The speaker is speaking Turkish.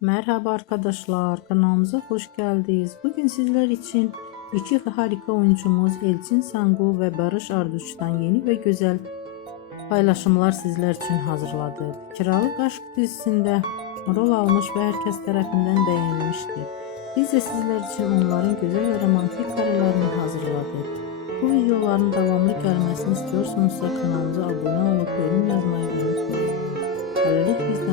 Merhaba arkadaşlar, kanalımıza hoş geldiniz. Bugün sizler için iki harika oyuncumuz Elçin Sangu ve Barış Arduç'tan yeni ve güzel paylaşımlar sizler için hazırladık. Kiralık Aşk dizisinde rol almış ve herkes tarafından beğenilmişti. Biz de sizler için onların güzel ve romantik karelerini hazırladık. Bu videoların devamlı gelmesini istiyorsanız kanalımıza abone olup yorum yazmayı unutmayın. Böylelikle